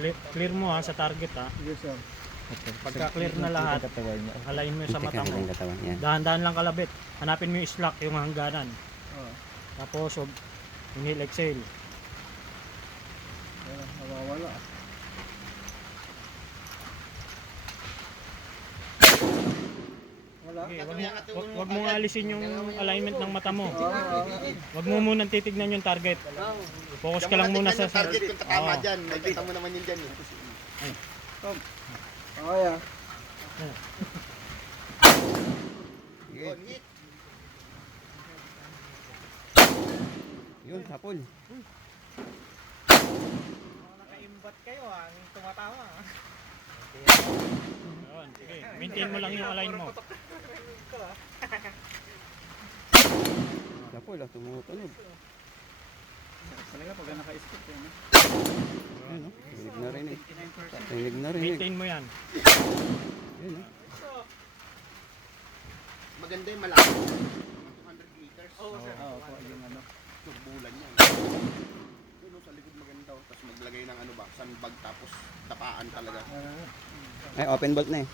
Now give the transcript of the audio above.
Clear mo ha sa target ha. Yes, sir. Pagka clear na lahat, halayin mo yung sa mata mo. Dahan-dahan lang kalabit. Hanapin mo yung slack, yung hangganan. Tapos, inhale, exhale. Ayan, nawawala. Wala. Okay, wag mo nga alisin yung alignment ng mata mo. Wag mo munang titignan yung target. Focus ka lang muna sa target kung tatama dyan. Nakikita mo naman yun dyan. Okay, ah. Yun, hapon. Nakaimbat kayo ha, tumatawa. Yun, sige. Maintain mo lang yung align mo. Hapon lang, tumutunog. Talaga pag naka-skip yan. Ayun, no? Rinig na rinig. Rinig na rinig. Maintain mo yan. Ayun, no? Maganda yung malaki. 200 liters. Oo, po, yung ano. Bulan yan. Yun, sa likod maganda. Tapos maglagay ng ano ba, sandbag tapos tapaan talaga. Ay, open bolt na eh.